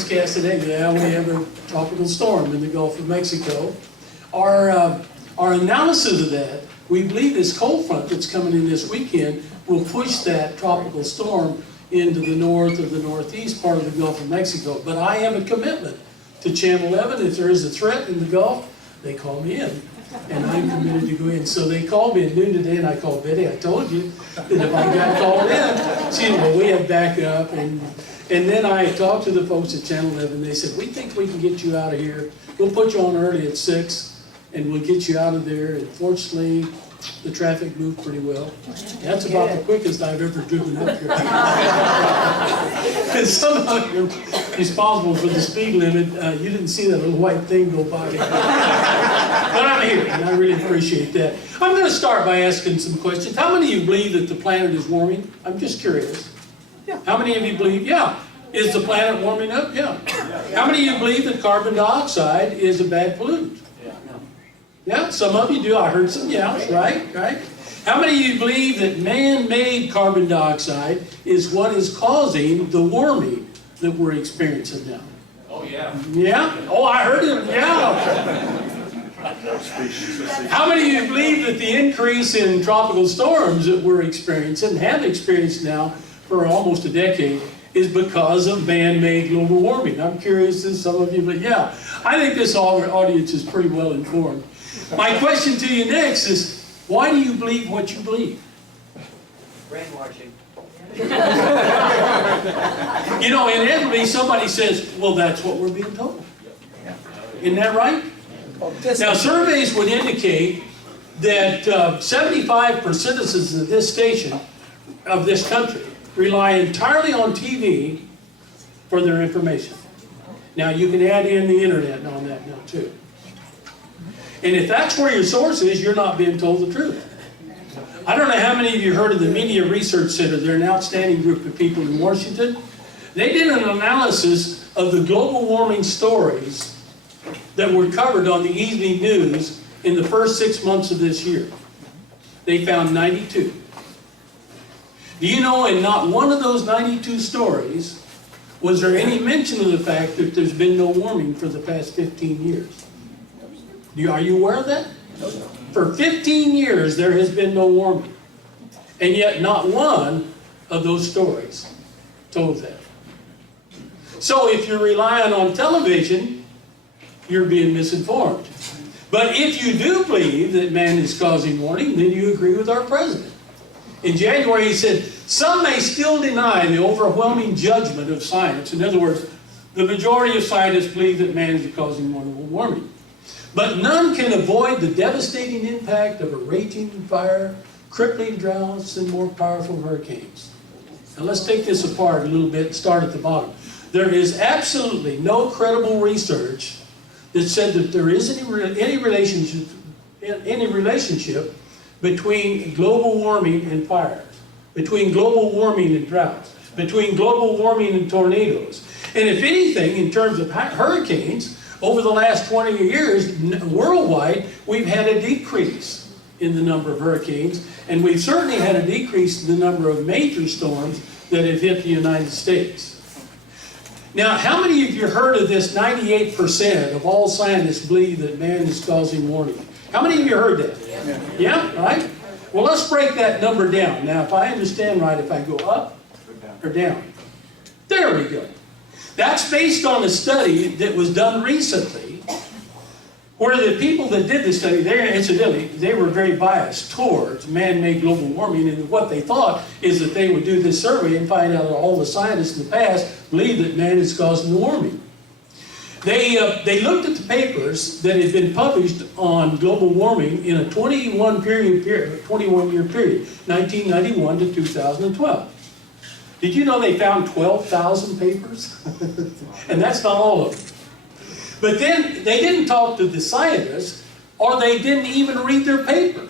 newscast today, yeah, we have a tropical storm in the Gulf of Mexico. Our analysis of that, we believe this cold front that's coming in this weekend will push that tropical storm into the north or the northeast part of the Gulf of Mexico. But I have a commitment to Channel 11. If there is a threat in the Gulf, they call me in. And I'm committed to go in. So they called me at noon today, and I called Betty. I told you that if I got called in, she said, well, we have backup. And then I talked to the folks at Channel 11. They said, we think we can get you out of here. We'll put you on early at 6, and we'll get you out of there. And fortunately, the traffic moved pretty well. That's about the quickest I've ever driven up here. And some of you are responsible for the speed limit. You didn't see that little white thing go by. But I'm here, and I really appreciate that. I'm going to start by asking some questions. How many of you believe that the planet is warming? I'm just curious. How many of you believe, is the planet warming up? Yeah. How many of you believe that carbon dioxide is a bad pollutant? Yeah, some of you do. I heard some yeahs, right? How many of you believe that man-made carbon dioxide is what is causing the warming that we're experiencing now? Oh, yeah. Yeah? Oh, I heard it, yeah. How many of you believe that the increase in tropical storms that we're experiencing, have experienced now for almost a decade, is because of man-made global warming? I'm curious as some of you, but yeah, I think this audience is pretty well informed. My question to you next is, why do you believe what you believe? Brainwashing. You know, inevitably somebody says, well, that's what we're being told. Isn't that right? Now, surveys would indicate that 75% of citizens of this station, of this country, rely entirely on TV for their information. Now, you can add in the internet on that now, too. And if that's where your source is, you're not being told the truth. I don't know how many of you heard of the Media Research Center. They're an outstanding group of people in Washington. They did an analysis of the global warming stories that were covered on the evening news in the first 6 months of this year. They found 92. Do you know, in not one of those 92 stories was there any mention of the fact that there's been no warming for the past 15 years? Are you aware of that? For 15 years there has been no warming. And yet not one of those stories told that. So if you're relying on television, you're being misinformed. But if you do believe that man is causing warming, then you agree with our president. In January he said, some may still deny the overwhelming judgment of science. In other words, the majority of scientists believe that man is causing global warming. But none can avoid the devastating impact of a raging fire, crippling droughts, and more powerful hurricanes. Now let's take this apart a little bit and start at the bottom. There is absolutely no credible research that said that there is any relationship between global warming and fires, between global warming and droughts, between global warming and tornadoes. And if anything, in terms of hurricanes, over the last 20 years, worldwide, we've had a decrease in the number of hurricanes, and we've certainly had a decrease in the number of major storms that have hit the United States. Now, how many of you heard of this 98% of all scientists believe that man is causing warming? How many of you heard that? Yeah, right? Well, let's break that number down. Now, if I understand right, if I go up or down. There we go. That's based on a study that was done recently, where the people that did the study, incidentally, they were very biased towards man-made global warming, and what they thought is that they would do this survey and find out that all the scientists in the past believed that man is causing the warming. They looked at the papers that had been published on global warming in a 21-year period, 1991 to 2012. Did you know they found 12,000 papers? And that's not all of them. But then they didn't talk to the scientists, or they didn't even read their paper.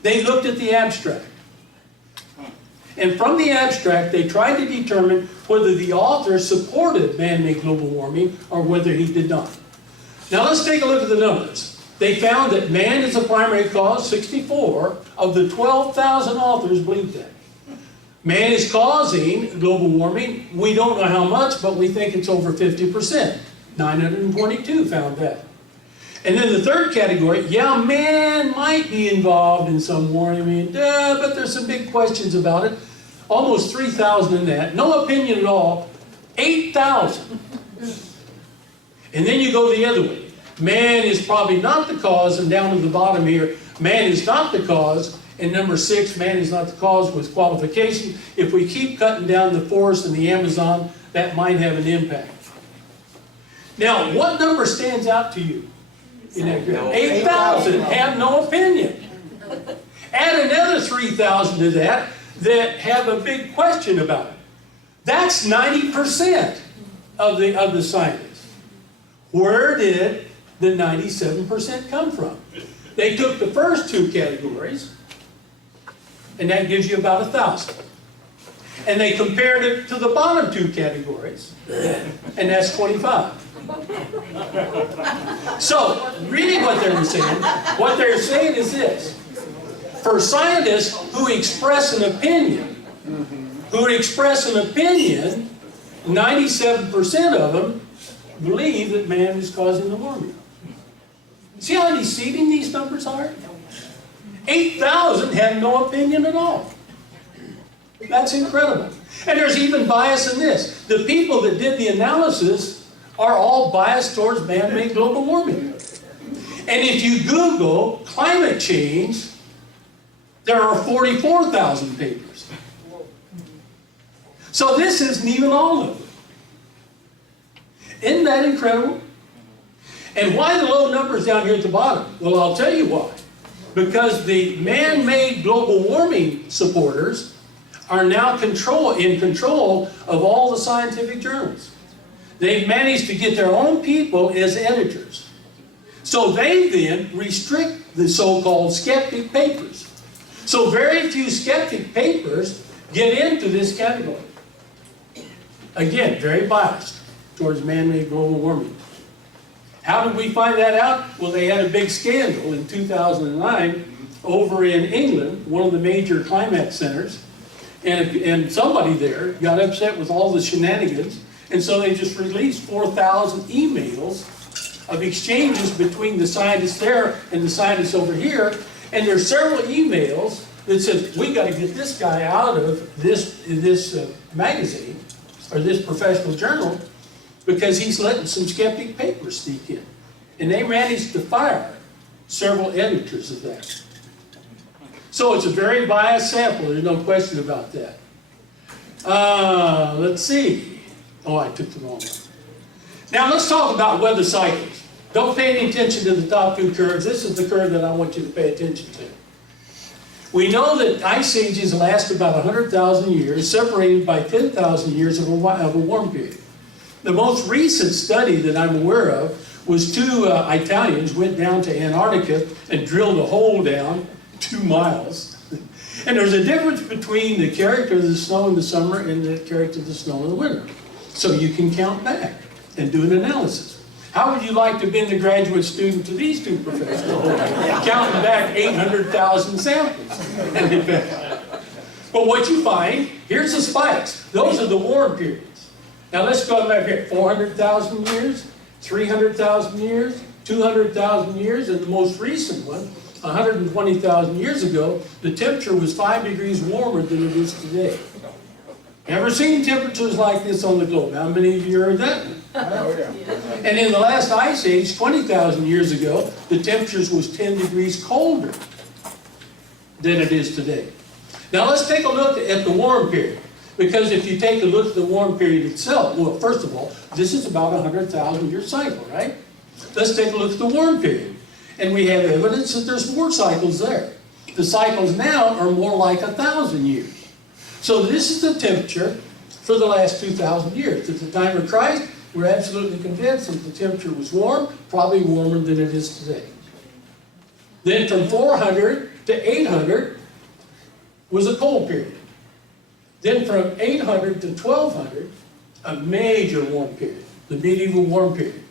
They looked at the abstract. And from the abstract, they tried to determine whether the author supported man-made global warming or whether he did not. Now let's take a look at the numbers. They found that man is the primary cause. 64 of the 12,000 authors believed that. Man is causing global warming. We don't know how much, but we think it's over 50%. 922 found that. And then the third category, yeah, man might be involved in some warming, but there's some big questions about it. Almost 3,000 in that. No opinion at all. 8,000. And then you go the other way. Man is probably not the cause, and down to the bottom here, man is not the cause. And number 6, man is not the cause with qualification. If we keep cutting down the forest in the Amazon, that might have an impact. Now, what number stands out to you? 8,000 have no opinion. Add another 3,000 to that have a big question about it. That's 90% of the scientists. Where did the 97% come from? They took the first 2 categories, and that gives you about 1,000. And they compared it to the bottom 2 categories, and that's 25. So, really what they're saying is this. For scientists who express an opinion, 97% of them believe that man is causing the warming. See how deceiving these numbers are? 8,000 have no opinion at all. That's incredible. And there's even bias in this. The people that did the analysis are all biased towards man-made global warming. And if you Google climate change, there are 44,000 papers. So this isn't even all of them. Isn't that incredible? And why the low numbers down here at the bottom? Well, I'll tell you why. Because the man-made global warming supporters are now in control of all the scientific journals. They've managed to get their own people as editors. So they then restrict the so-called skeptic papers. So very few skeptic papers get into this category. Again, very biased towards man-made global warming. How did we find that out? Well, they had a big scandal in 2009 over in England, one of the major climate centers, and somebody there got upset with all the shenanigans, and so they just released 4,000 emails of exchanges between the scientists there and the scientists over here, and there's several emails that says, we got to get this guy out of this magazine, or this professional journal, because he's letting some skeptic papers sneak in. And they managed to fire several editors of that. So it's a very biased sample, there's no question about that. Let's see. Oh, I took the wrong one. Now let's talk about weather cycles. Don't pay any attention to the top 2 curves. This is the curve that I want you to pay attention to. We know that ice ages last about 100,000 years, separated by 10,000 years of a warm period. The most recent study that I'm aware of was 2 Italians went down to Antarctica and drilled a hole down 2 miles. And there's a difference between the character of the snow in the summer and the character of the snow in the winter. So you can count back and do an analysis. How would you like to have been the graduate student to these 2 professors? Counting back 800,000 samples. But what you find, here's the spikes. Those are the warm periods. Now let's go back here. 400,000 years, 300,000 years, 200,000 years, and the most recent one, 120,000 years ago, the temperature was 5 degrees warmer than it is today. Ever seen temperatures like this on the globe? How many of you heard that? And in the last ice age, 20,000 years ago, the temperatures was 10 degrees colder than it is today. Now let's take a look at the warm period. Because if you take a look at the warm period itself, well, first of all, this is about a 100,000 year cycle, right? Let's take a look at the warm period. And we have evidence that there's more cycles there. The cycles now are more like 1,000 years. So this is the temperature for the last 2,000 years. At the time of Christ, we're absolutely convinced that the temperature was warm, probably warmer than it is today. Then from 400 to 800 was a cold period. Then from 800 to 1200, a major warm period, the medieval warm period.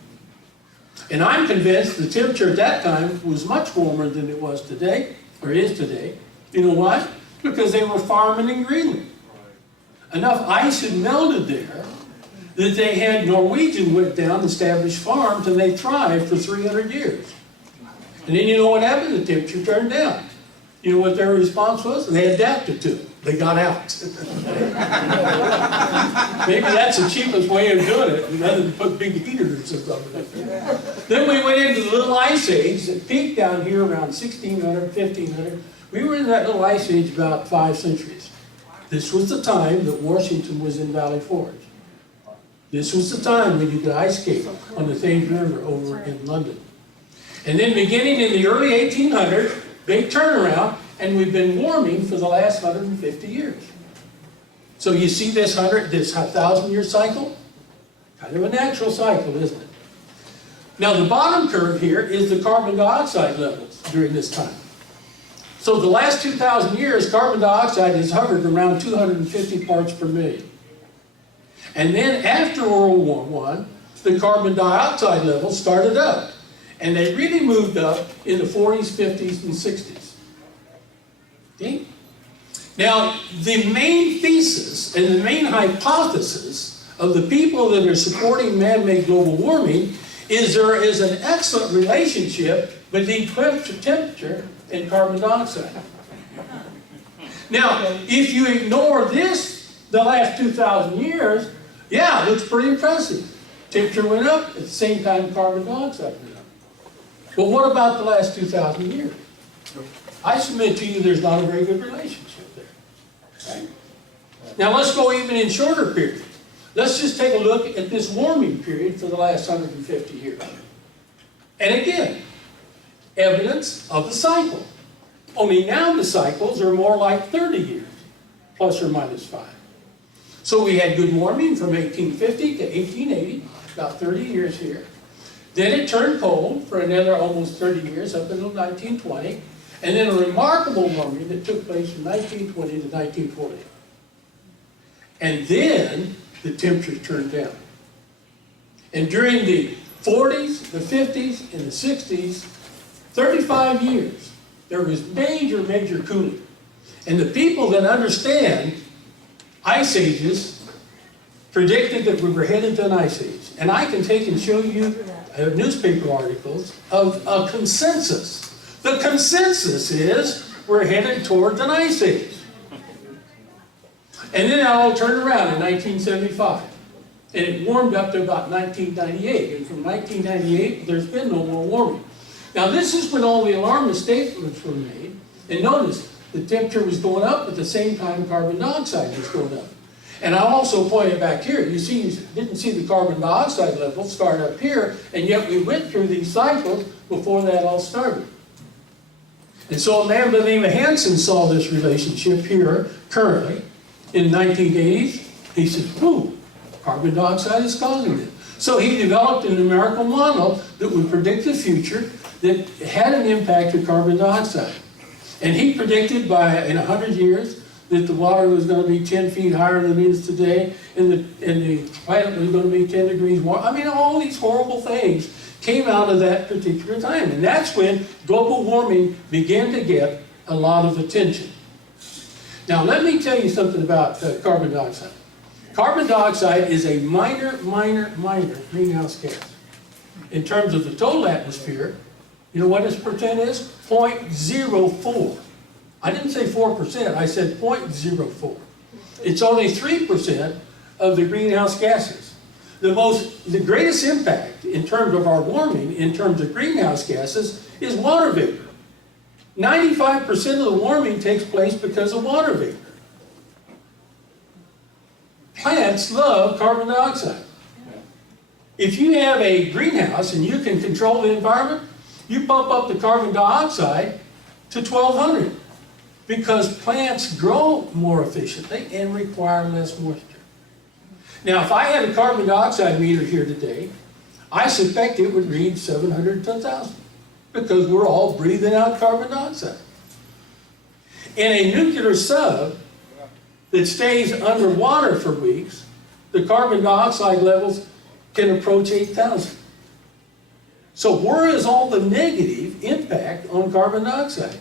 And I'm convinced the temperature at that time was much warmer than it was today, or is today. You know why? Because they were farming in Greenland. enough ice had melted there that they had Norwegians went down and established farms, and they thrived for 300 years. And then you know what happened? The temperature turned down. You know what their response was? They adapted to it. They got out. Maybe that's the cheapest way of doing it, rather than put big heaters or something. Then we went into the little ice age that peaked down here around 1600, 1500. We were in that little ice age about 5 centuries. This was the time that Washington was in Valley Forge. This was the time when you could ice skate on the Thames River over in London. And then beginning in the early 1800s, big turnaround, and we've been warming for the last 150 years. So you see this 1,000-year cycle? Kind of a natural cycle, isn't it? Now the bottom curve here is the carbon dioxide levels during this time. So the last 2,000 years, carbon dioxide has hovered around 250 parts per million. And then after World War I, the carbon dioxide levels started up. And they really moved up in the 40s, 50s, and 60s. Okay? Now, the main thesis and the main hypothesis of the people that are supporting man-made global warming is there is an excellent relationship between temperature and carbon dioxide. Now, if you ignore this, the last 2,000 years, yeah, it looks pretty impressive. Temperature went up, at the same time carbon dioxide went up. But what about the last 2,000 years? I submit to you there's not a very good relationship there. Right? Now let's go even in shorter periods. Let's just take a look at this warming period for the last 150 years. And again, evidence of the cycle. Only now the cycles are more like 30 years, plus or minus 5. So we had good warming from 1850 to 1880, about 30 years here. Then it turned cold for another almost 30 years, up until 1920. And then a remarkable warming that took place from 1920 to 1940. And then the temperature turned down. And during the 40s, the 50s, and the 60s, 35 years, there was major, major cooling. And the people that understand ice ages predicted that we were headed to an ice age. And I can take and show you newspaper articles of a consensus. The consensus is we're headed towards an ice age. And then it all turned around in 1975. And it warmed up to about 1998. And from 1998, there's been no more warming. Now this is when all the alarmist statements were made. And notice, the temperature was going up at the same time carbon dioxide was going up. And I also pointed back here, you didn't see the carbon dioxide levels start up here, and yet we went through these cycles before that all started. And so a man by the name of Hansen saw this relationship here, currently, in the 1980s. He said, ooh, carbon dioxide is causing it. So he developed a numerical model that would predict the future that had an impact of carbon dioxide. And he predicted in 100 years, that the water was going to be 10 feet higher than it is today, and the planet was going to be 10 degrees warmer. I mean, all these horrible things came out of that particular time. And that's when global warming began to get a lot of attention. Now, let me tell you something about carbon dioxide. Carbon dioxide is a minor greenhouse gas. In terms of the total atmosphere, you know what its percent is? 0.04. I didn't say 4%, I said 0.04. It's only 3% of the greenhouse gases. The greatest impact in terms of our warming, in terms of greenhouse gases, is water vapor. 95% of the warming takes place because of water vapor. Plants love carbon dioxide. If you have a greenhouse and you can control the environment, you bump up the carbon dioxide to 1200. Because plants grow more efficiently and require less moisture. Now, if I had a carbon dioxide meter here today, I suspect it would read 700 to 1,000 because we're all breathing out carbon dioxide. In a nuclear sub that stays underwater for weeks, the carbon dioxide levels can approach 8,000. So where is all the negative impact on carbon dioxide?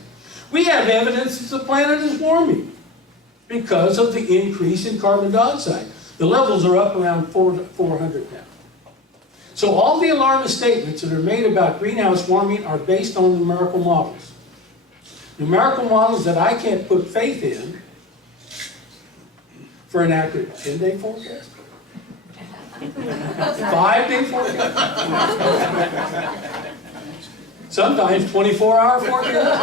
We have evidence that the planet is warming. because of the increase in carbon dioxide. The levels are up around 400 now. So all the alarmist statements that are made about greenhouse warming are based on numerical models. Numerical models that I can't put faith in for an accurate 10-day forecast. 5-day forecast. Sometimes 24-hour forecast.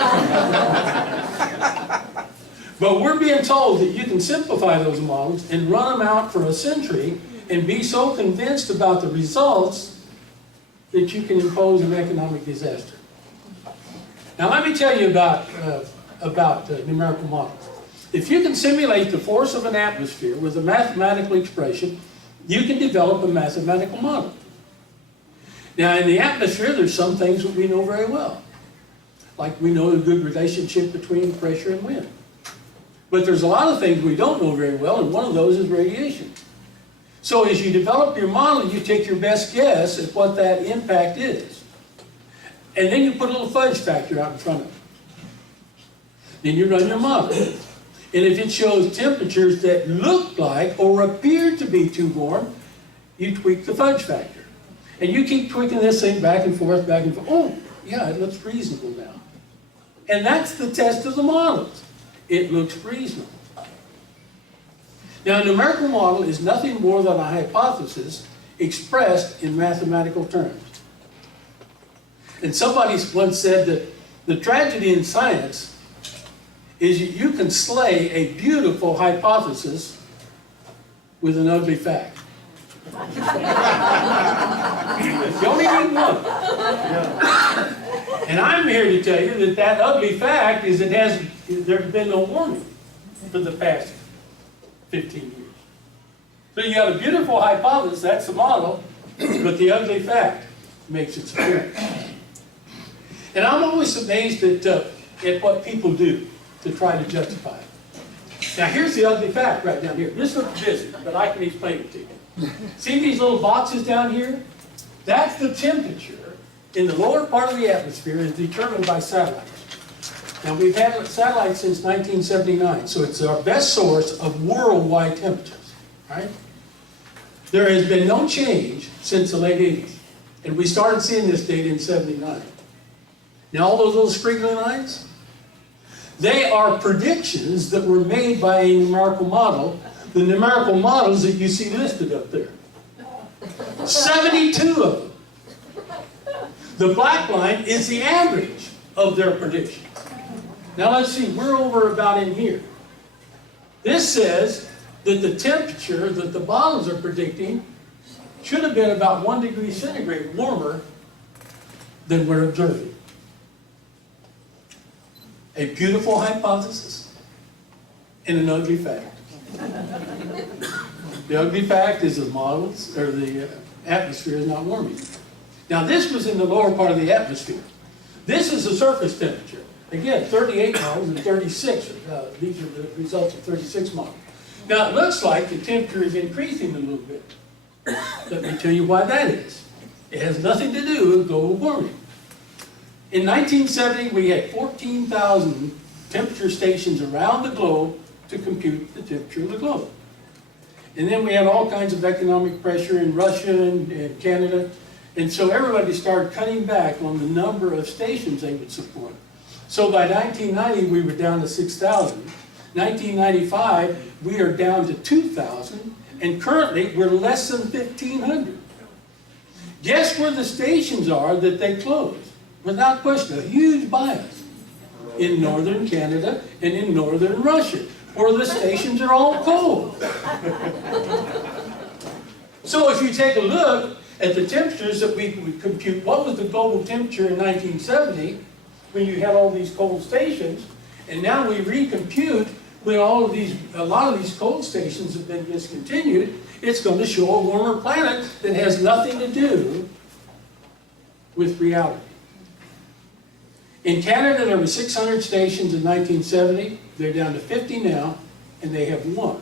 But we're being told that you can simplify those models and run them out for a century and be so convinced about the results that you can impose an economic disaster. Now let me tell you about numerical models. If you can simulate the force of an atmosphere with a mathematical expression, you can develop a mathematical model. Now in the atmosphere, there's some things that we know very well. Like we know the good relationship between pressure and wind. But there's a lot of things we don't know very well, and one of those is radiation. So as you develop your model, you take your best guess at what that impact is. And then you put a little fudge factor out in front of it. Then you run your model. And if it shows temperatures that look like or appear to be too warm, you tweak the fudge factor. And you keep tweaking this thing back and forth, back and forth. Oh, yeah, it looks reasonable now. And that's the test of the models. It looks reasonable. Now, a numerical model is nothing more than a hypothesis expressed in mathematical terms. And somebody once said that the tragedy in science is you can slay a beautiful hypothesis with an ugly fact. You only need one. And I'm here to tell you that that ugly fact is there's been no warming for the past 15 years. So you got a beautiful hypothesis, that's the model, but the ugly fact makes its appearance. And I'm always amazed at what people do to try to justify it. Now here's the ugly fact right down here. This looks busy, but I can explain it to you. See these little boxes down here? That's the temperature in the lower part of the atmosphere is determined by satellites. Now we've had satellites since 1979, so it's our best source of worldwide temperatures, right? There has been no change since the late 80s, and we started seeing this data in 79. Now all those little squiggly lines, they are predictions that were made by a numerical model, the numerical models that you see listed up there. 72 of them. The black line is the average of their predictions. Now let's see, we're over about in here. This says that the temperature that the models are predicting should have been about 1 degree centigrade warmer than we're observing. A beautiful hypothesis and an ugly fact. The ugly fact is the models, or the atmosphere is not warming. Now this was in the lower part of the atmosphere. This is the surface temperature. Again, 38 models and 36. These are the results of 36 models. Now it looks like the temperature is increasing a little bit. Let me tell you why that is. It has nothing to do with global warming. In 1970, we had 14,000 temperature stations around the globe to compute the temperature of the globe. And then we had all kinds of economic pressure in Russia and Canada. And so everybody started cutting back on the number of stations they would support. So by 1990, we were down to 6,000. 1995, we are down to 2,000. And currently, we're less than 1,500. Guess where the stations are that they closed? Without question, a huge bias. In northern Canada and in northern Russia, where the stations are all cold. So if you take a look at the temperatures that we would compute, what was the global temperature in 1970 when you had all these cold stations, and now we recompute when a lot of these cold stations have been discontinued, it's going to show a warmer planet that has nothing to do with reality. In Canada, there were 600 stations in 1970. They're down to 50 now, and they have one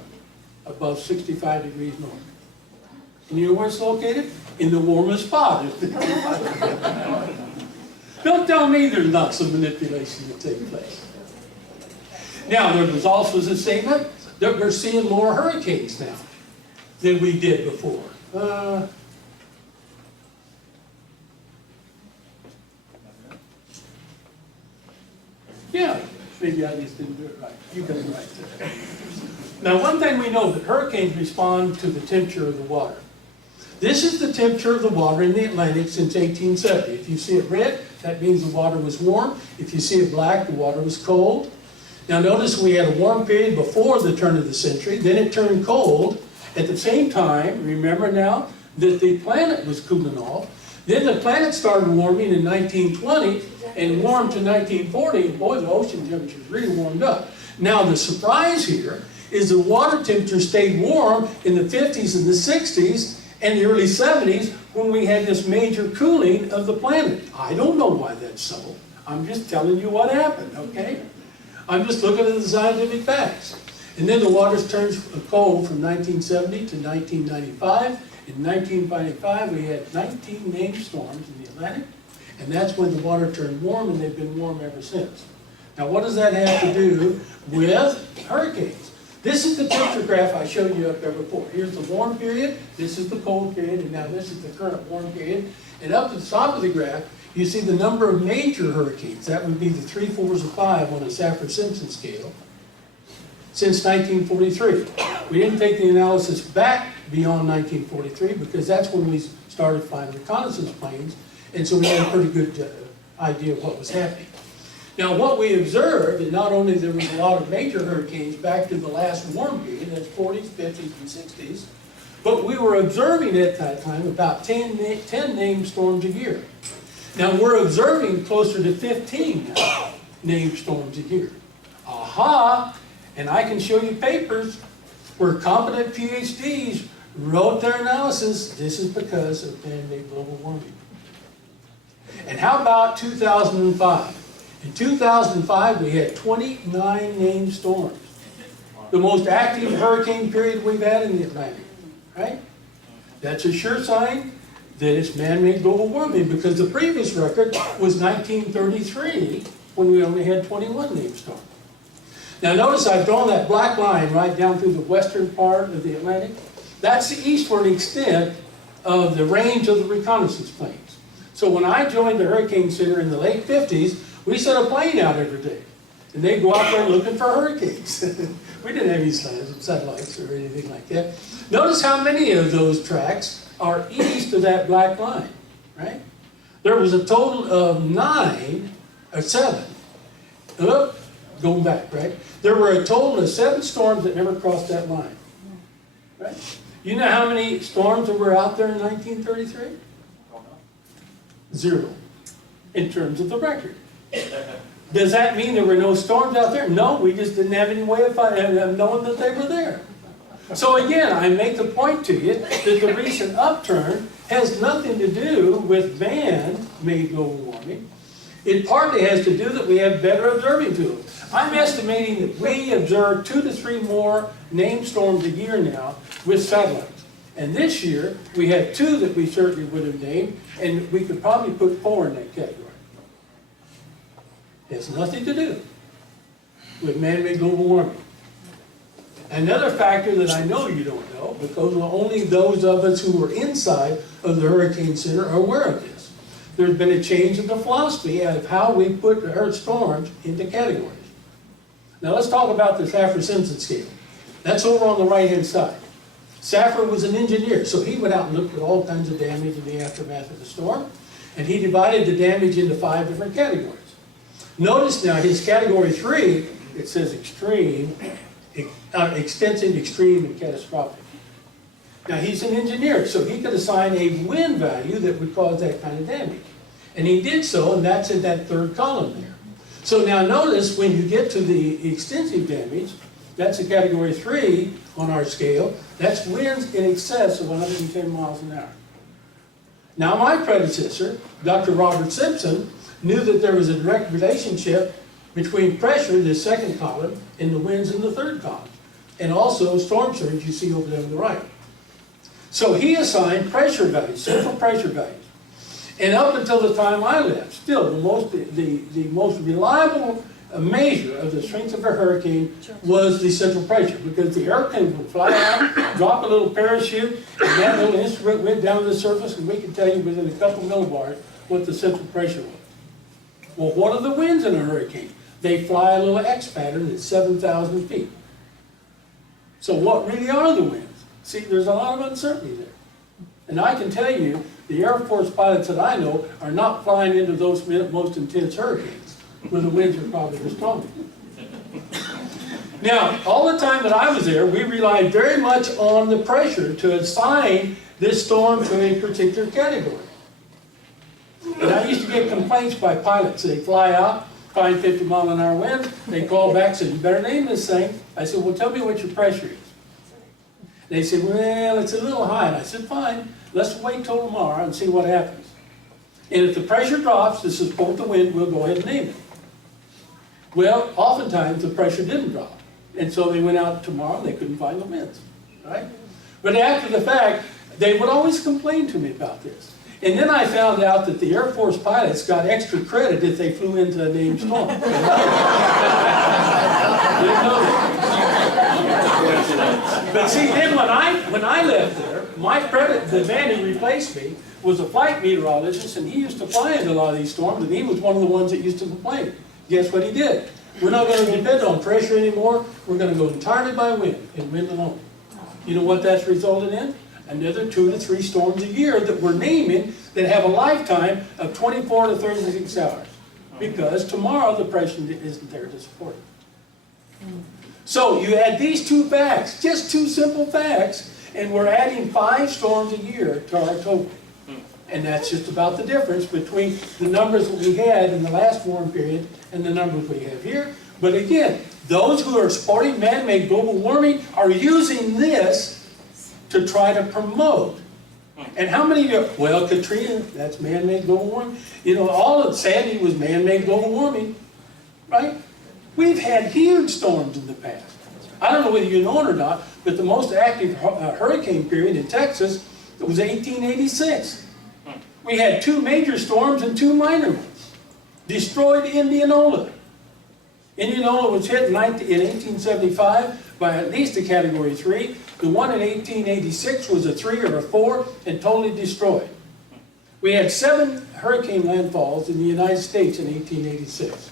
above 65 degrees north. And you know where it's located? In the warmest spot. Don't tell me there's not some manipulation that takes place. Now, there was also the statement that we're seeing more hurricanes now than we did before. Yeah, maybe I just didn't do it right. You got it right there. Now, one thing we know, that hurricanes respond to the temperature of the water. This is the temperature of the water in the Atlantic since 1870. If you see it red, that means the water was warm. If you see it black, the water was cold. Now notice we had a warm period before the turn of the century, then it turned cold. At the same time, remember now that the planet was cooling off. Then the planet started warming in 1920 and warmed to 1940, and boy, the ocean temperatures really warmed up. Now the surprise here is the water temperature stayed warm in the 50s and the 60s and the early 70s when we had this major cooling of the planet. I don't know why that's so. I'm just telling you what happened, okay? I'm just looking at the scientific facts. And then the waters turned cold from 1970 to 1995. In 1995, we had 19 named storms in the Atlantic, and that's when the water turned warm, and they've been warm ever since. Now, what does that have to do with hurricanes? This is the temperature graph I showed you up there before. Here's the warm period, this is the cold period, and now this is the current warm period. And up at the top of the graph, you see the number of major hurricanes. That would be the 3, 4s, or 5 on a Saffir-Simpson scale since 1943. We didn't take the analysis back beyond 1943 because that's when we started flying reconnaissance planes, and so we had a pretty good idea of what was happening. Now what we observed, and not only there was a lot of major hurricanes back to the last warm period, that's 40s, 50s, and 60s, but we were observing at that time about 10 named storms a year. Now we're observing closer to 15 now, named storms a year. Aha! And I can show you papers where competent PhDs wrote their analysis. This is because of man-made global warming. And how about 2005? In 2005, we had 29 named storms. The most active hurricane period we've had in the Atlantic, right? That's a sure sign that it's man-made global warming, because the previous record was 1933 when we only had 21 named storms. Now notice I've drawn that black line right down through the western part of the Atlantic. That's the eastward extent of the range of the reconnaissance planes. So when I joined the Hurricane Center in the late 50s, we sent a plane out every day. And they'd go out there looking for hurricanes. We didn't have any satellites or anything like that. Notice how many of those tracks are east of that black line, right? There was a total of 9, or 7. Going back, right? There were a total of 7 storms that never crossed that line, right? You know how many storms that were out there in 1933? 0, in terms of the record. Does that mean there were no storms out there? No, we just didn't have any way of knowing that they were there. So again, I make the point to you that the recent upturn has nothing to do with man-made global warming. It partly has to do that we have better observing tools. I'm estimating that we observe 2 to 3 more named storms a year now with satellites. And this year, we had 2 that we certainly would have named, and we could probably put 4 in that category. It has nothing to do with man-made global warming. Another factor that I know you don't know, because only those of us who were inside of the Hurricane Center are aware of this. There's been a change in the philosophy of how we put the storms into categories. Now let's talk about the Saffir-Simpson scale. That's over on the right-hand side. Saffir was an engineer, so he went out and looked at all kinds of damage in the aftermath of the storm, and he divided the damage into 5 different categories. Notice now his category 3, it says extreme, extensive, extreme, and catastrophic. Now he's an engineer, so he could assign a wind value that would cause that kind of damage. And he did so, and that's in that 3rd column there. So now notice when you get to the extensive damage, that's a category 3 on our scale. That's winds in excess of 110 miles an hour. Now my predecessor, Dr. Robert Simpson, knew that there was a direct relationship between pressure, the 2nd column, and the winds in the 3rd column. And also storm surge you see over there on the right. So he assigned pressure values, central pressure values. And up until the time I left, still the most reliable a measure of the strength of a hurricane was the central pressure, because the hurricane would fly out, drop a little parachute, and that little instrument went down to the surface, and we could tell you within a couple millibars what the central pressure was. Well, what are the winds in a hurricane? They fly a little X pattern at 7,000 feet. So what really are the winds? See, there's a lot of uncertainty there. And I can tell you, the Air Force pilots that I know are not flying into those most intense hurricanes, where the winds are probably the strongest. Now, all the time that I was there, we relied very much on the pressure to assign this storm to a particular category. And I used to get complaints by pilots. They fly out, find 50-mile-an-hour winds, they call back and say, you better name this thing. I said, well, tell me what your pressure is. They said, well, it's a little high. And I said, fine, let's wait till tomorrow and see what happens. And if the pressure drops to support the wind, we'll go ahead and name it. Well, oftentimes the pressure didn't drop. And so they went out tomorrow and they couldn't find the winds, right? But after the fact, they would always complain to me about this. And then I found out that the Air Force pilots got extra credit if they flew into a named storm. Didn't know that. But see, then when I left there, the man who replaced me was a flight meteorologist, and he used to fly into a lot of these storms, and he was one of the ones that used to complain. Guess what he did? We're not going to depend on pressure anymore. We're going to go entirely by wind, and wind alone. You know what that's resulted in? Another 2 to 3 storms a year that we're naming that have a lifetime of 24 to 36 hours. Because tomorrow the pressure isn't there to support it. So you add these two facts, just two simple facts, and we're adding 5 storms a year to our total. And that's just about the difference between the numbers that we had in the last warm period and the numbers we have here. But again, those who are supporting man-made global warming are using this to try to promote. And how many of you, well, Katrina, that's man-made global warming. You know, all of Sandy was man-made global warming, right? We've had huge storms in the past. I don't know whether you know it or not, but the most active hurricane period in Texas was 1886. We had 2 major storms and 2 minor ones. Destroyed Indianola. Indianola was hit in 1875 by at least a Category 3. The one in 1886 was a 3 or a 4 and totally destroyed. We had 7 hurricane landfalls in the United States in 1886.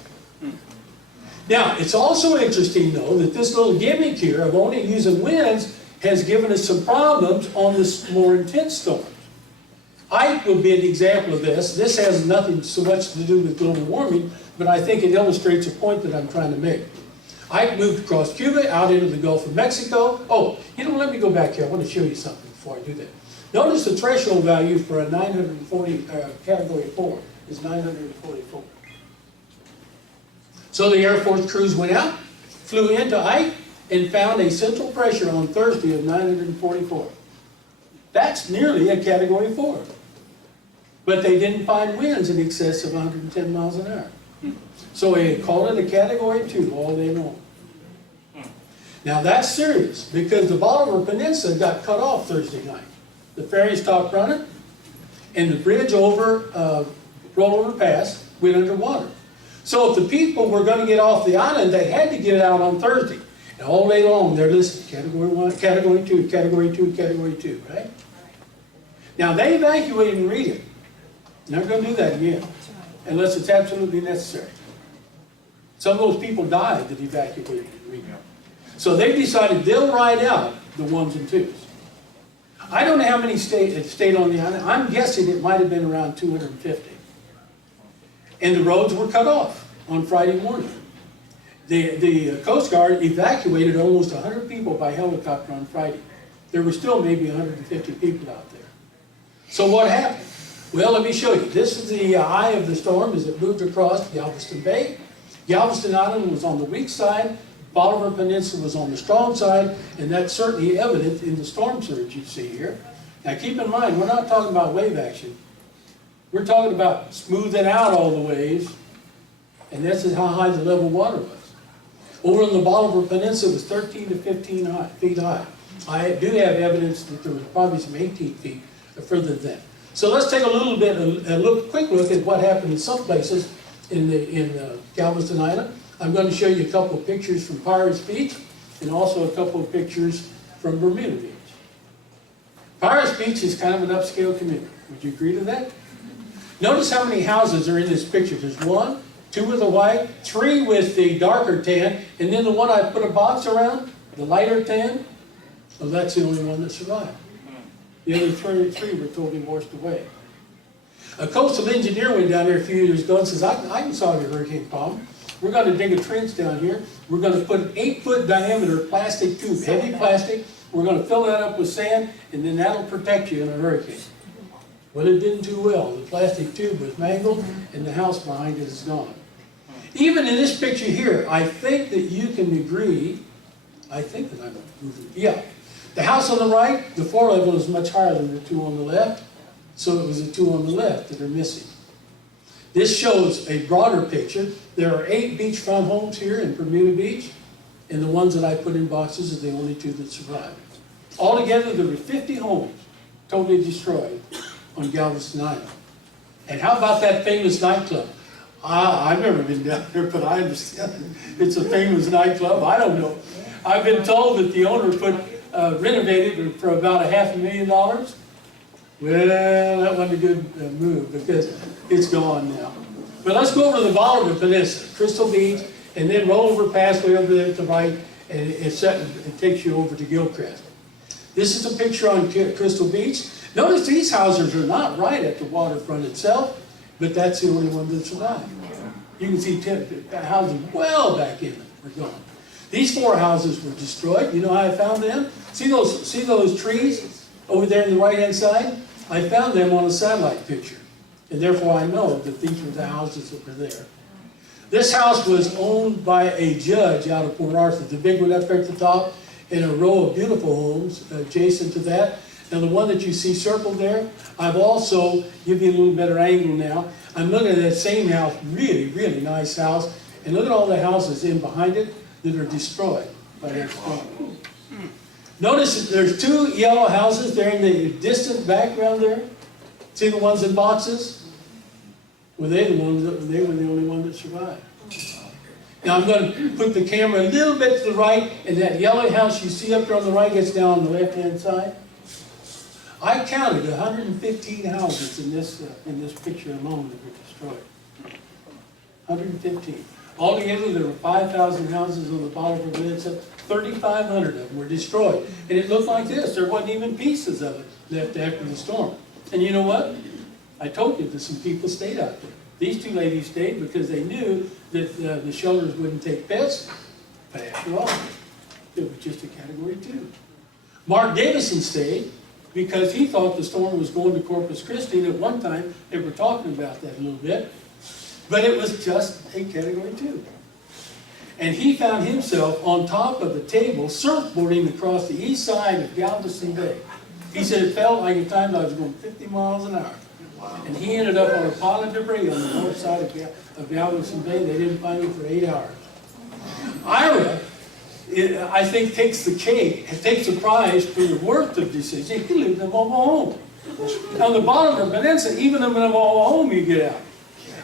Now, it's also interesting, though, that this little gimmick here of only using winds has given us some problems on the more intense storms. Ike would be an example of this. This has nothing so much to do with global warming, but I think it illustrates a point that I'm trying to make. Ike moved across Cuba, out into the Gulf of Mexico. Oh, you know, let me go back here. I want to show you something before I do that. Notice the threshold value for a 940, Category 4 is 944. So the Air Force crews went out, flew into Ike, and found a central pressure on Thursday of 944. That's nearly a Category 4. But they didn't find winds in excess of 110 miles an hour. So they called it a Category 2 all day long. Now that's serious, because the Bolivar Peninsula got cut off Thursday night. The ferry stopped running, and the bridge over Rollover Pass went underwater. So if the people were going to get off the island, they had to get out on Thursday. And all day long, they're listed Category 1, Category 2, Category 2, Category 2, right? Now they evacuated and read it. They're not going to do that again, unless it's absolutely necessary. Some of those people died that evacuated and read it. So they decided they'll ride out the 1s and 2s. I don't know how many stayed on the island. I'm guessing it might have been around 250. And the roads were cut off on Friday morning. The Coast Guard evacuated almost 100 people by helicopter on Friday. There were still maybe 150 people out there. So what happened? Well, let me show you. This is the eye of the storm as it moved across Galveston Bay. Galveston Island was on the weak side. Bolivar Peninsula was on the strong side, and that's certainly evident in the storm surge you see here. Now keep in mind, we're not talking about wave action. We're talking about smoothing out all the waves, and this is how high the level water was. Over on the Bolivar Peninsula, it was 13 to 15 feet high. I do have evidence that there was probably some 18 feet further than that. So let's take a quick look at what happened in some places in Galveston Island. I'm going to show you a couple of pictures from Pirates Beach and also a couple of pictures from Bermuda Beach. Pirates Beach is kind of an upscale community. Would you agree to that? Notice how many houses are in this picture. There's 1, 2 with the white, 3 with the darker tan, and then the one I put a box around, the lighter tan, well, that's the only one that survived. The other three were totally washed away. A coastal engineer went down there a few years ago and says, I can solve your hurricane problem. We're going to dig a trench down here. We're going to put an 8-foot diameter plastic tube, heavy plastic. We're going to fill that up with sand, and then that'll protect you in a hurricane. Well, it didn't do well. The plastic tube was mangled, and the house behind it is gone. Even in this picture here, I think that you can agree, I think that I'm moving, yeah. The house on the right, the floor level is much higher than the 2 on the left, so it was the 2 on the left that are missing. This shows a broader picture. There are 8 beachfront homes here in Bermuda Beach, and the ones that I put in boxes are the only 2 that survived. Altogether, there were 50 homes totally destroyed on Galveston Island. And how about that famous nightclub? I've never been down there, but I understand it's a famous nightclub. I don't know. I've been told that the owner renovated it for about $500,000. Well, that wasn't a good move because it's gone now. But let's go over to the Bolivar Peninsula, Crystal Beach, and then roll over past way over there to the right, and it takes you over to Gilcrest. This is a picture on Crystal Beach. Notice these houses are not right at the waterfront itself, but that's the only one that survived. You can see houses well back in it were gone. These 4 houses were destroyed. You know how I found them? See those trees over there on the right-hand side? I found them on a satellite picture, and therefore I know that these were the houses that were there. This house was owned by a judge out of Port Arthur, the big one up there at the top, and a row of beautiful homes adjacent to that. Now the one that you see circled there, I've also, give you a little better angle now, I'm looking at that same house, really, really nice house, and look at all the houses in behind it that are destroyed by that storm. Notice that there's 2 yellow houses there in the distant background there. See the ones in boxes? Well, they were the only one that survived. Now I'm going to put the camera a little bit to the right, and that yellow house you see up there on the right gets down on the left-hand side. I counted 115 houses in this picture alone that were destroyed. 115. Altogether, there were 5,000 houses on the Bolivar Peninsula. 3,500 of them were destroyed. And it looked like this. There wasn't even pieces of it left after the storm. And you know what? I told you that some people stayed out there. These 2 ladies stayed because they knew that the shelters wouldn't take pets. But after all, it was just a Category 2. Mark Davison stayed because he thought the storm was going to Corpus Christi. And at one time, they were talking about that a little bit. But it was just a Category 2. And he found himself on top of the table surfboarding across the east side of Galveston Bay. He said it felt like at times I was going 50 miles an hour. And he ended up on a pile of debris on the north side of Galveston Bay. They didn't find him for 8 hours. Ira, I think, takes the cake, takes the prize for the worth of decision. He lived in a mobile home. On the bottom of the peninsula, even in a mobile home, you get out.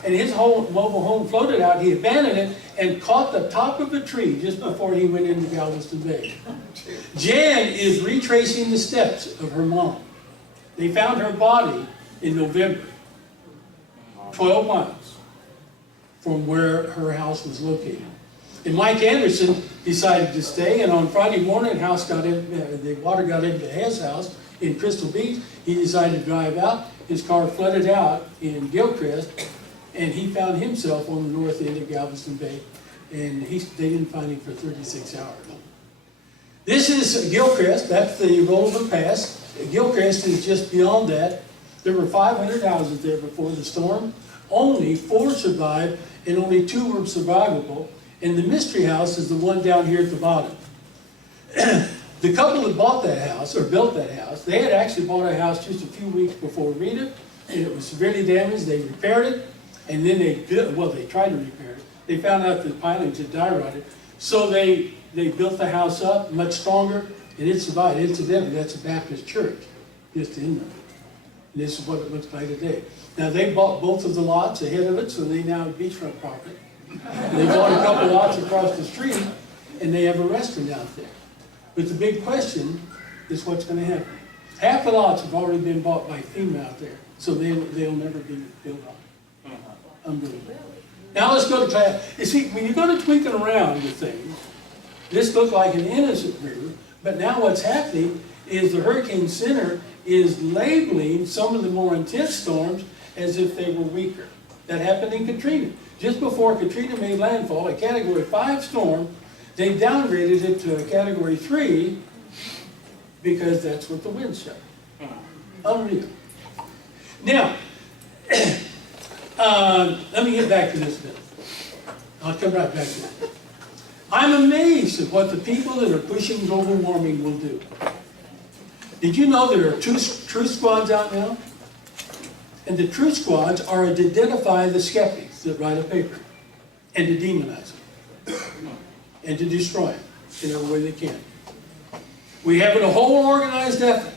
And his whole mobile home floated out. He abandoned it and caught the top of a tree just before he went into Galveston Bay. Jan is retracing the steps of her mom. They found her body in November, 12 miles from where her house was located. And Mike Anderson decided to stay, and on Friday morning, the water got into his house in Crystal Beach. He decided to drive out. His car flooded out in Gilcrest, and he found himself on the north end of Galveston Bay, and they didn't find him for 36 hours. This is Gilcrest. That's the Rollover Pass. Gilcrest is just beyond that. There were 500 houses there before the storm. Only 4 survived, and only 2 were survivable. And the mystery house is the one down here at the bottom. The couple that bought that house, or built that house, they had actually bought a house just a few weeks before Rita, and it was severely damaged. They repaired it, and then they tried to repair it. They found out the pilings had die rotted, so they built the house up much stronger, and it survived. Incidentally, that's a Baptist church just in there. And this is what it looks like today. Now, they bought both of the lots ahead of it, so they now have beachfront property. They bought a couple lots across the street, and they have a restaurant out there. But the big question is what's going to happen. Half the lots have already been bought by FEMA out there, so they'll never be built on. Unbelievable. Now let's go to class. You see, when you go to tweaking around with things, this looked like an innocent river, but now what's happening is the Hurricane Center is labeling some of the more intense storms as if they were weaker. That happened in Katrina. Just before Katrina made landfall, a Category 5 storm, they downgraded it to a Category 3 because that's what the winds show. Unreal. Now, let me get back to this bit. I'll come right back to that. I'm amazed at what the people that are pushing global warming will do. Did you know there are two truth squads out now? And the truth squads are to identify the skeptics that write a paper and to demonize them and to destroy them in every way they can. We have a whole organized effort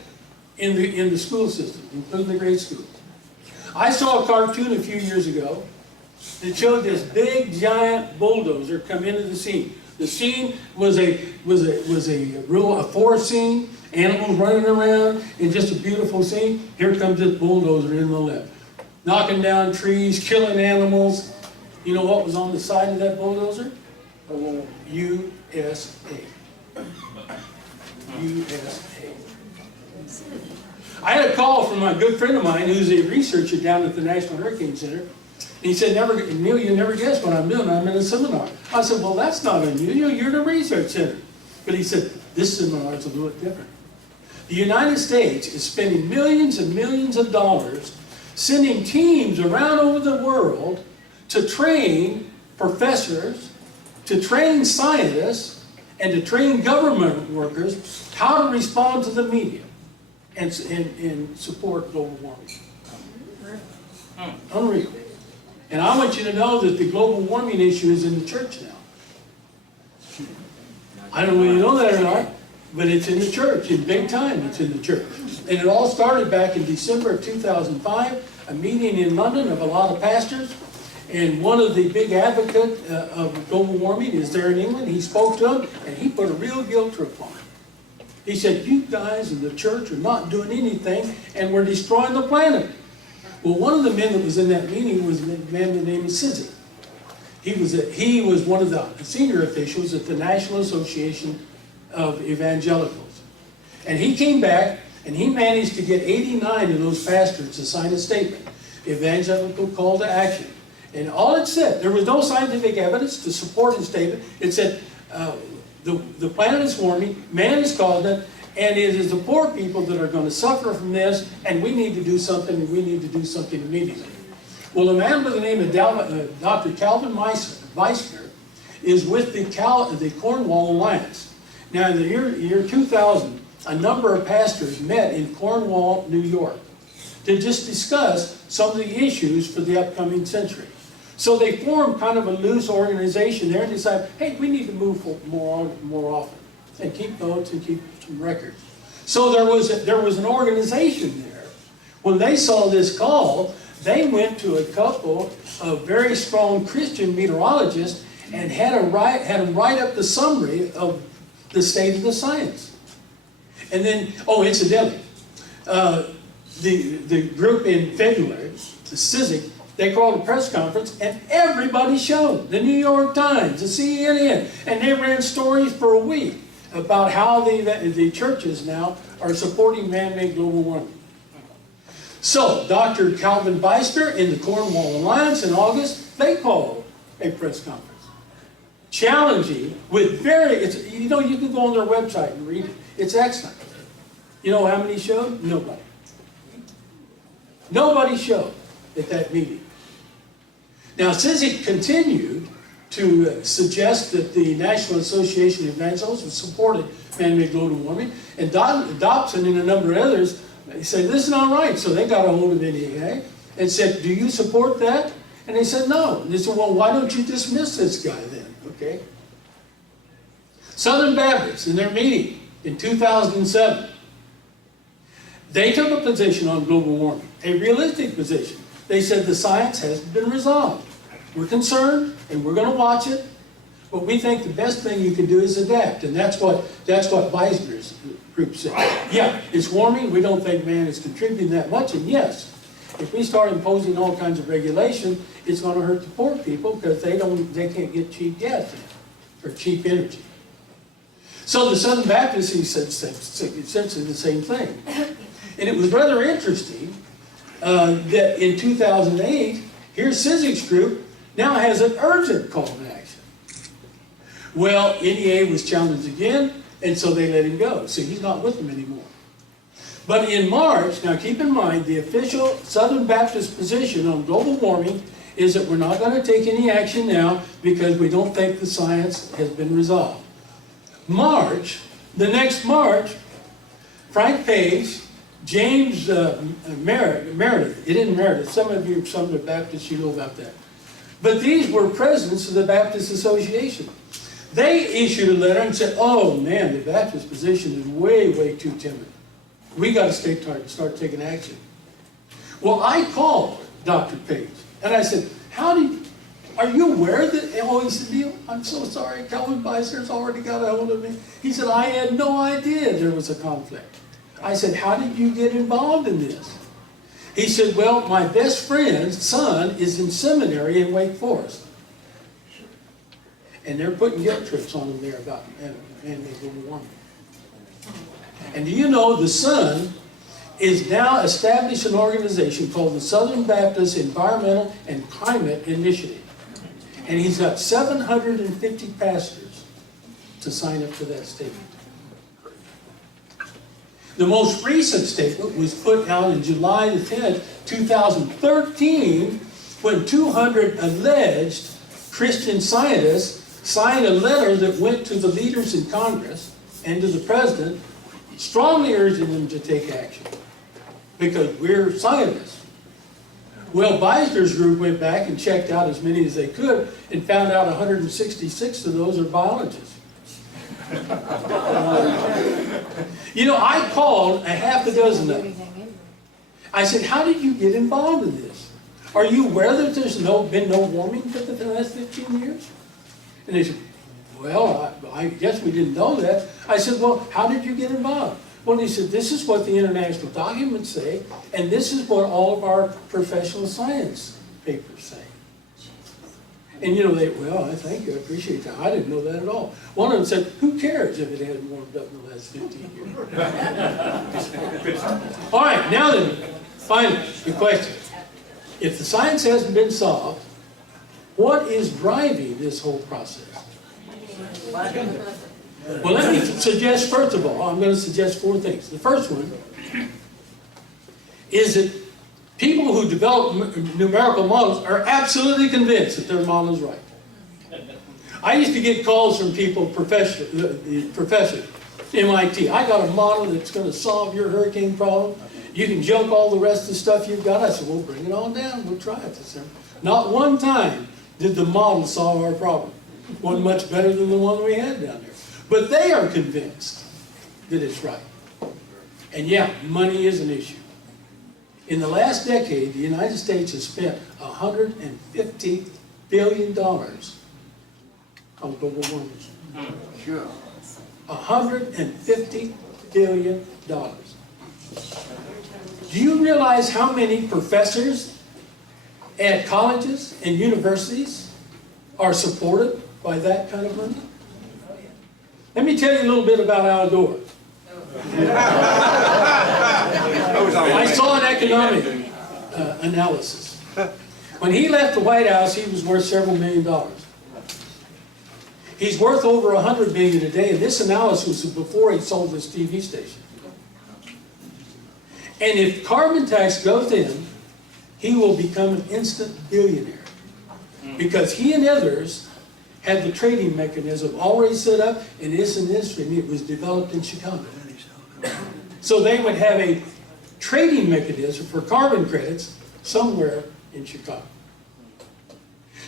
in the school system, including the grade schools. I saw a cartoon a few years ago that showed this big giant bulldozer come into the scene. The scene was a forest scene, animals running around, and just a beautiful scene. Here comes this bulldozer in the left, knocking down trees, killing animals. You know what was on the side of that bulldozer? USA. USA. I had a call from a good friend of mine who's a researcher down at the National Hurricane Center. He said, Neil, you never guess what I'm doing. I'm in a seminar. I said, well, that's not unusual. You're in a research center. But he said, this seminar is a little different. The United States is spending millions and millions of dollars sending teams around over the world to train professors, to train scientists, and to train government workers how to respond to the media and support global warming. Unreal. And I want you to know that the global warming issue is in the church now. I don't know if you know that or not, but it's in the church. In big time, it's in the church. And it all started back in December of 2005, a meeting in London of a lot of pastors. And one of the big advocates of global warming is there in England. He spoke to them, and he put a real guilt trip on it. He said, you guys in the church are not doing anything, and we're destroying the planet. Well, one of the men that was in that meeting was a man by the name of Sizzy. He was one of the senior officials at the National Association of Evangelicals. And he came back, and he managed to get 89 of those pastors to sign a statement, Evangelical Call to Action. And all it said, there was no scientific evidence to support his statement. It said, the planet is warming, man has caused it, and it is the poor people that are going to suffer from this, and we need to do something, and we need to do something immediately. Well, a man by the name of Dr. Calvin Weissner is with the Cornwall Alliance. Now, in the year 2000, a number of pastors met in Cornwall, New York, to just discuss some of the issues for the upcoming century. So they formed kind of a loose organization there and decided, hey, we need to move more often and keep notes and keep some records. So there was an organization there. When they saw this call, they went to a couple of very strong Christian meteorologists and had them write up the summary of the state of the science. And then, oh, incidentally, the group in February, the CISIC, they called a press conference, and everybody showed. The New York Times, the CNN, and they ran stories for a week about how the churches now are supporting man-made global warming. So, Dr. Calvin Beister in the Cornwall Alliance in August, they called a press conference, challenging with you can go on their website and read it. It's excellent. You know how many showed? Nobody. Nobody showed at that meeting. Now, CISIC continued to suggest that the National Association of Evangelicals supported man-made global warming, and Dobson and a number of others, they said, this is not right. So they got a hold of NEA and said, do you support that? And they said, no. And they said, well, why don't you dismiss this guy then? Okay. Southern Baptists, in their meeting in 2007, they took a position on global warming, a realistic position. They said the science hasn't been resolved. We're concerned, and we're going to watch it, but we think the best thing you can do is adapt, and that's what Weisner's group said. Yeah, it's warming. We don't think man is contributing that much, and yes, if we start imposing all kinds of regulation, it's going to hurt the poor people because they can't get cheap gas or cheap energy. So the Southern Baptists, he said essentially the same thing. And it was rather interesting that in 2008, here's Cizzik's group now has an urgent call to action. Well, NEA was challenged again, and so they let him go. So he's not with them anymore. But in March, now keep in mind, the official Southern Baptist position on global warming is that we're not going to take any action now because we don't think the science has been resolved. The next March, Frank Page, James Meredith, it isn't Meredith, some of you, some of the Baptists, you know about that. But these were presidents of the Baptist Association. They issued a letter and said, oh man, the Baptist position is way, way too timid. We got to start taking action. Well, I called Dr. Page and I said, are you aware that, oh, he said, Neil, I'm so sorry, Calvin Beisner's already got a hold of me. He said, I had no idea there was a conflict. I said, how did you get involved in this? He said, well, my best friend's son is in seminary in Wake Forest. And they're putting guilt trips on him there about man-made global warming. And do you know the son is now established an organization called the Southern Baptist Environmental and Climate Initiative. And he's got 750 pastors to sign up for that statement. The most recent statement was put out in July the 10th, 2013, when 200 alleged Christian scientists signed a letter that went to the leaders in Congress and to the president, strongly urging them to take action because we're scientists. Well, Beisner's group went back and checked out as many as they could and found out 166 of those are biologists. You know, I called a half a dozen of them. I said, how did you get involved in this? Are you aware that there's been no warming for the last 15 years? And they said, well, I guess we didn't know that. I said, well, how did you get involved? Well, he said, this is what the international documents say, and this is what all of our professional science papers say. And you know, well, I thank you, I appreciate that. I didn't know that at all. One of them said, who cares if it hadn't warmed up in the last 15 years? All right, now then, finally, the question. If the science hasn't been solved, what is driving this whole process? Well, let me suggest, first of all, I'm going to suggest 4 things. The first one is that people who develop numerical models are absolutely convinced that their model is right. I used to get calls from people, professors, MIT. I got a model that's going to solve your hurricane problem. You can junk all the rest of the stuff you've got. I said, well, bring it on down. We'll try it this summer. Not one time did the model solve our problem. One much better than the one we had down there. But they are convinced that it's right. And yeah, money is an issue. In the last decade, the United States has spent $150 billion on global warming. Sure. $150 billion. Do you realize how many professors at colleges and universities are supported by that kind of money? Let me tell you a little bit about Al Gore. I saw an economic analysis. When he left the White House, he was worth several $1 million. He's worth over $100 billion today, and this analysis was before he sold this TV station. And if carbon tax goes in, he will become an instant billionaire. Because he and others had the trading mechanism already set up, and this industry, it was developed in Chicago. So they would have a trading mechanism for carbon credits somewhere in Chicago.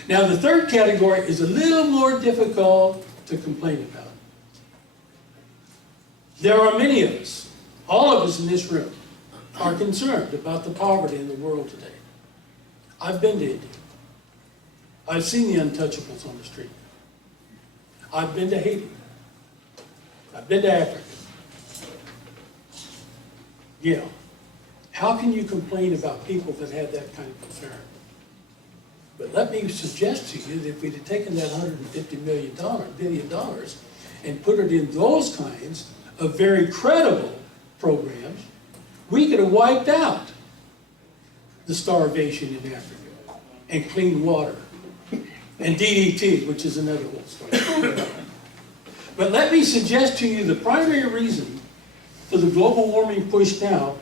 Now the third category is a little more difficult to complain about. There are many of us, all of us in this room, are concerned about the poverty in the world today. I've been to India. I've seen the untouchables on the street. I've been to Haiti. I've been to Africa. Yeah. How can you complain about people that have that kind of concern? But let me suggest to you that if we'd have taken that $150 billion and put it in those kinds of very credible programs, we could have wiped out the starvation in Africa and clean water and DDT, which is another whole story. But let me suggest to you the primary reason for the global warming push now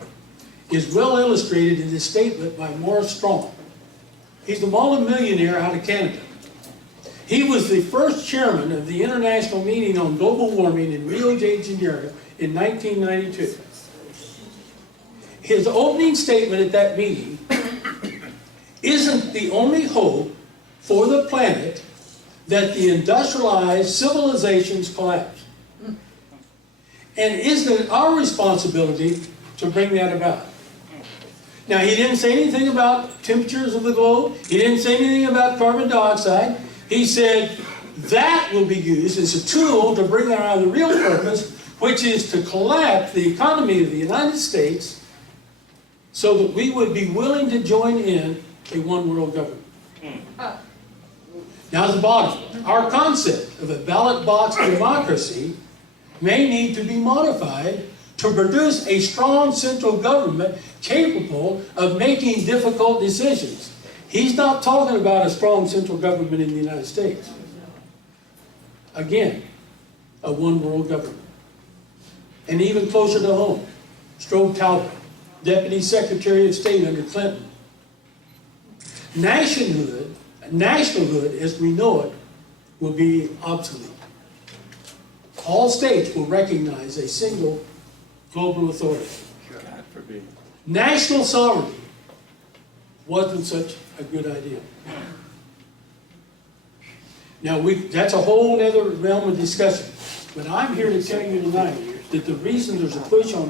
is well illustrated in this statement by Morris Strong. He's a multimillionaire out of Canada. He was the first chairman of the International Meeting on Global Warming in Rio de Janeiro in 1992. His opening statement at that meeting isn't the only hope for the planet that the industrialized civilizations collapse. And isn't it our responsibility to bring that about? Now, he didn't say anything about temperatures of the globe. He didn't say anything about carbon dioxide. He said that will be used as a tool to bring around the real purpose, which is to collapse the economy of the United States so that we would be willing to join in a one world government. Now, the bottom, our concept of a ballot box democracy may need to be modified to produce a strong central government capable of making difficult decisions. He's not talking about a strong central government in the United States. Again, a one world government. And even closer to home, Strobe Talbot, Deputy Secretary of State under Clinton. Nationhood as we know it will be obsolete. All states will recognize a single global authority. God forbid. National sovereignty wasn't such a good idea. Now, that's a whole other realm of discussion. But I'm here to tell you tonight that the reason there's a push on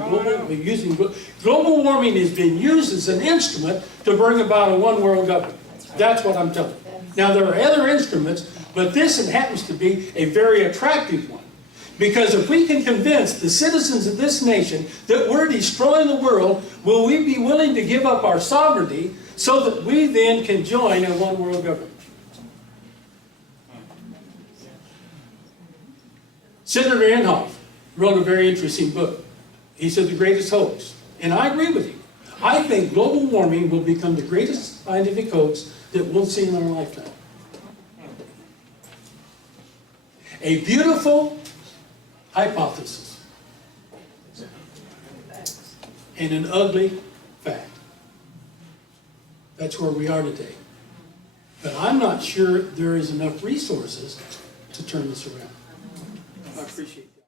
global warming has been used as an instrument to bring about a one world government. That's what I'm telling you. Now, there are other instruments, but this happens to be a very attractive one. Because if we can convince the citizens of this nation that we're destroying the world, will we be willing to give up our sovereignty so that we then can join a one world government? Senator Inhofe wrote a very interesting book. He said the greatest hoax. And I agree with him. I think global warming will become the greatest scientific hoax that we'll see in our lifetime. A beautiful hypothesis and an ugly fact. That's where we are today. But I'm not sure there is enough resources to turn this around. I appreciate that.